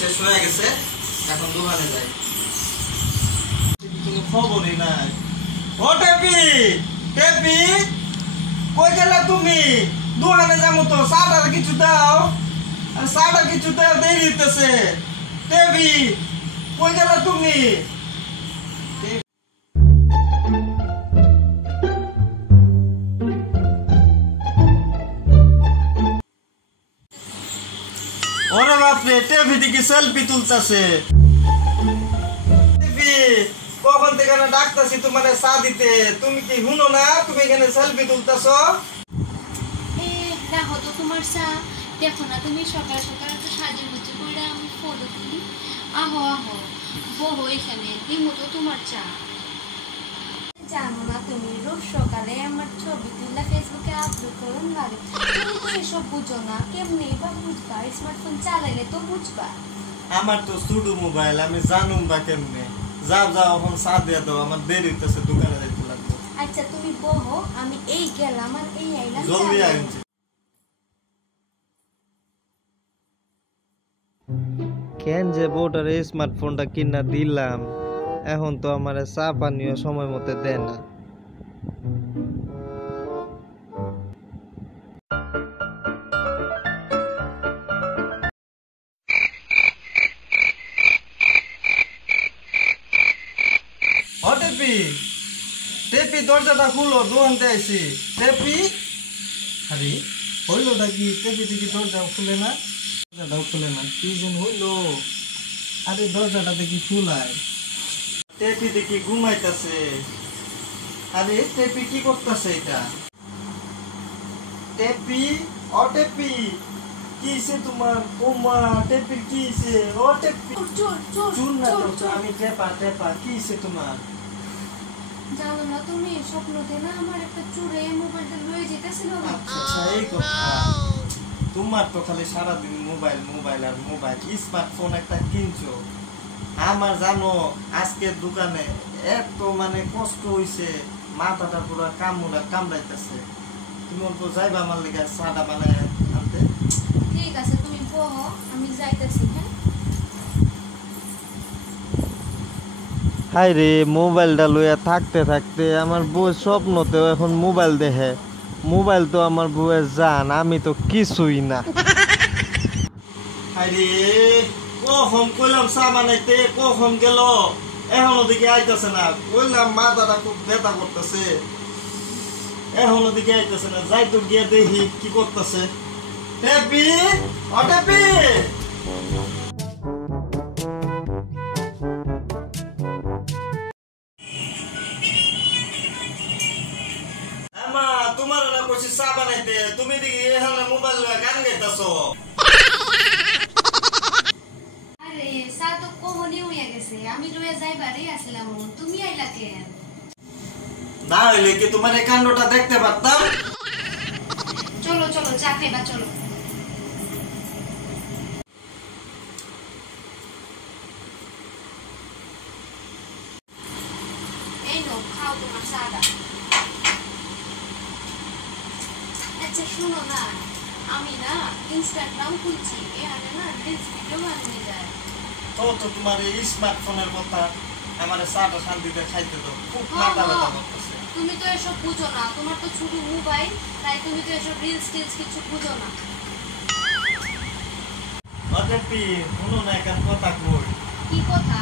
শেষ হয়ে গেছে, এখন দোকানে যাই। কোনো খবরই নাই। ও টেপি, টেপি কই গেলা তুমি? দোকানে যাবো তো, চাটা কিছু দাও, চাটা কিছু দাও, দেরি হইতেছে। টেপি কই গেলা তুমি? ওরে বাপরে, টেপি দেখি সেলফি তুলতেছে। টেপি কখন থেকে না ডাকতেছি তোমার চা দিতে, তুমি কি শুনো না? তুমি এখানে সেলফি তুলতেছো। দেখো তো তোমার চা, দেখো না তুমি সকাল সকাল একটা সাজে গুজে করে আমি ফটো তুলি। আহো আহো বহো এখানে, দিমো তো তোমার চা। জানো না তুমি রোজ সকালে আমার ছবি তুললা ফেসবুকে আপলোড করুন লাগে, তুমি তো এসব বুঝো না, কেমনি বা বুঝবা? স্মার্টফোন চালাইলে তো বুঝবা। আমার তো ছোট মোবাইল, আমি জানুম বা কেমনে? যাও যাও, এখন চা দিয়ে দাও, আমার দেরি হইতেছে, দোকানে যাইতে লাগবে। আচ্ছা তুমি বহো, আমি এই গেলাম আর এই আইলাম। জলদি আইন। কেন যে বউটার স্মার্টফোনটা কিনা দিলাম, এখন তো আমার চা পানিও সময় মতো দেয় না। ও টেপি, টেপি দরজাটা খুলো, দোকানতে আইছি। টেপি, আরে হইলোটা কি? টেপি দেখি দরজা খুলে না, দরজাটাও খুলে না, কি যেন হইলো? আরে দরজাটা দেখি খুলায়। টেপি দেখি ঘুমাইতেছে। আরে টেপি কি করতেছে এটা? টেপি, ও টেপি কিছে তোমার? ওমা টেপির কিছে? ও টেপি চুল না তো, আমি টেপা টেপা কিছে তোমার? জানো না তুমি স্বপ্নতে না আমার একটা চুরে মোবাইলটা লয়ে যেতেছিল না। আচ্ছা এই কথা। তোমার তো খালি সারাদিন মোবাইল মোবাইল আর মোবাইল। স্মার্টফোন একটা কিনছো, আমার জানো আজকের দোকানে এত মানে কষ্ট হইছে, মাথাটা পুরো কামড়াইতেছে। তুমি অল্প যাইবা আমার লেগে চাটা বানায় আনতে? ঠিক আছে তুমি বহো, আমি যাইতেছি। হ্যাঁ হাই রে, মোবাইলটা লইয়া থাকতে থাকতে আমার বউয়ের স্বপ্নতেও এখন মোবাইল দেখে। মোবাইল তো আমার বউয়ের জান, আমি তো কিছুই না। হাই রে, কখন কইলাম চা বানাইতে, কখন গেল, এখনো দিকে আইতেছে না। কইলাম মাথাটা খুব ব্যথা করতেছে, এখনো দিকে আইতেছে না। যাই তো গিয়ে দেখি কি করতেছে। টেপি, ও টেপি, তোমার না কইছি চা বানাইতে, তুমি দেখি এখানে মোবাইল লয়ে গান গাইতাছো। আরে চা তো কমনি হইয়া গেছে, আমি লয়ে যাইবারই আসলাম, তুমি আইলা কেন? না হইলে কি তোমার এই কাণ্ডটা দেখতে পারতাম? চলো চলো চা খাইবা চলো। এই নো খাও তোমার চাটা। আচ্ছা শুনো না, আমি না ইনস্টাগ্রাম খুলছি, এখানে না রিলস ভিডিও বানিয়ে যায়। তো তো তোমার এই স্মার্টফোনের কথা আমার চাটা শান্তিতে খাইতে দাও, খুব মাথা ব্যথা করতেছে। তুমি তো এসব বুঝো না, তোমার তো ছোট মোবাইল, তাই তুমি তো এসব রিলস টিলস কিছু বুঝো না। অটেপি শুনো না, এখন কথা কই। কি কথা?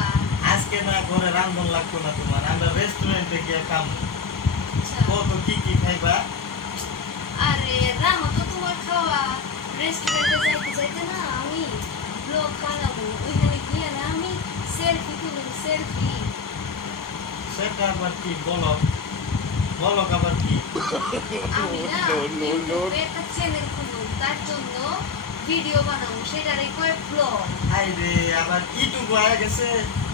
আজকে না ঘরে রান্ধন লাগতো না তোমার, আমরা রেস্টুরেন্টে গিয়ে খাবো। আচ্ছা কত কি কি খাইবা? আরে রামো তো তোমার খাওয়া। রেস্টুরেন্টে যাইতে যাইতে না আমি ব্লগ বানাবো, ওইখানে গিয়ে না আমি সেলফি তুলবো, সেলফি। সেটা আবার কি বলো, বলো আবার কি? আমি না ইউটিউবে একটা চ্যানেল খুলবো, তার জন্য ভিডিও বানাবো, সেটারে কয় ব্লগ। আরে আবার ইউটিউব হয়ে গেছে?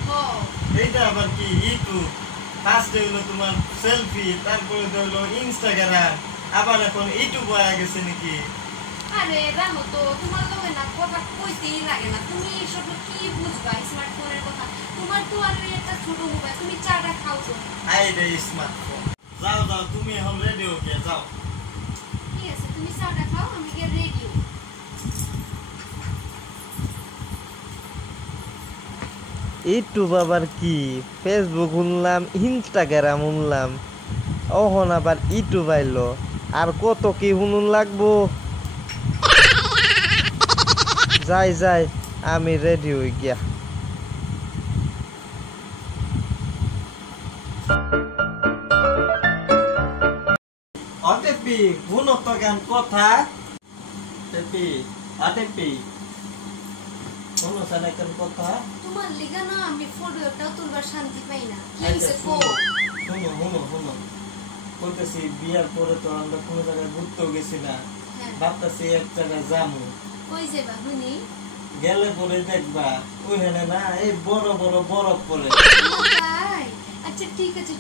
হ্যাঁ এইটা আবার কি ইউটিউব? ফার্স্টে হলো তোমার সেলফি, তারপরে হলো ইনস্টাগ্রাম, আবার এখন ইউটিউব হয়ে গেছে নাকি? আরে রামো তো তোমার লগে না কথা কইতেই লাগে না, তুমি এসব কি বুঝবা স্মার্টফোনের কথা? তোমার তো আর ওই একটা ছোট মোবাইল, তুমি চাটা খাও তো। আরে স্মার্টফোন, যাও যাও, তুমি এখন রেডি হয়ে গিয়ে যাও। ঠিক আছে তুমি চাটা খাও, আমি গিয়ে রেডি। ইউটিউব আবার কি? ফেসবুক শুনলাম, ইনস্টাগ্রাম শুনলাম, ওহন আবার ইউটিউব আইলো। আর কত কি শুনুন লাগবো। যাই যাই, আমি রেডি হই গিয়া। অটেপি শুনো তো কেন কথা। টেপি আটেপি শুনো সালে কেন কথা। তোমার লিগা না আমি ফটোটাও তুলবার শান্তি পাই না। কি আচ্ছা, হইছে কো? শুনো বলতেছি বিয়ার পরে তো আমরা কোনো জায়গায় ঘুরতেও গেছি না। হ্যাঁ, ভাবতেছি এক জায়গায় যাবো। কই যাবা শুনি? গেলে পরে দেখবা ওইখানে না এই বড় বড় বরফ পড়ে। তাই? আচ্ছা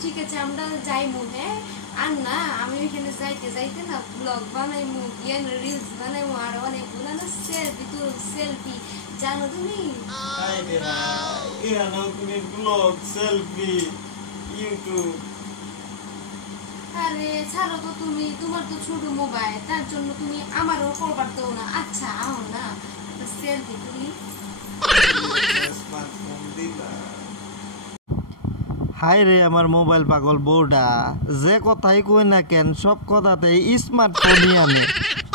ঠিক আছে আমরা যাইমু। হ্যাঁ, আর না আমি ওইখানে যাইতে না ব্লগ বানাইমু, ইয়ান রিলস বানাইমু, আর অনেকগুলো না সেলফি জানো তুমি? হাই রে হাই, এখানে তুমি ব্লগ, সেলফি, ইউটিউব। আরে ছাড়ো তো তুমি, তোমার তো ছোট মোবাইল, তার জন্য তুমি আমারও করবার তো না। আচ্ছা আও না সেলফি তুলি। হাই রে আমার মোবাইল পাগল বউডা, যে কথাই কই না কেন সব কথাতে স্মার্টফোনই আনে।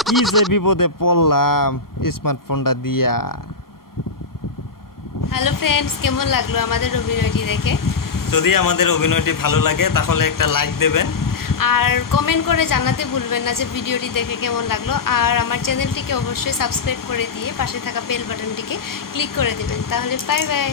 কি যে বিপদে পড়লাম স্মার্টফোনটা দিয়া। হ্যালো ফ্রেন্ডস, কেমন লাগলো আমাদের অভিনয়টি দেখে? যদি আমাদের অভিনয়টি ভালো লাগে তাহলে একটা লাইক দেবেন, আর কমেন্ট করে জানাতে ভুলবেন না যে ভিডিওটি দেখে কেমন লাগলো। আর আমার চ্যানেলটিকে অবশ্যই সাবস্ক্রাইব করে দিয়ে পাশে থাকা বেল বাটনটিকে ক্লিক করে দিবেন। তাহলে বাই বাই।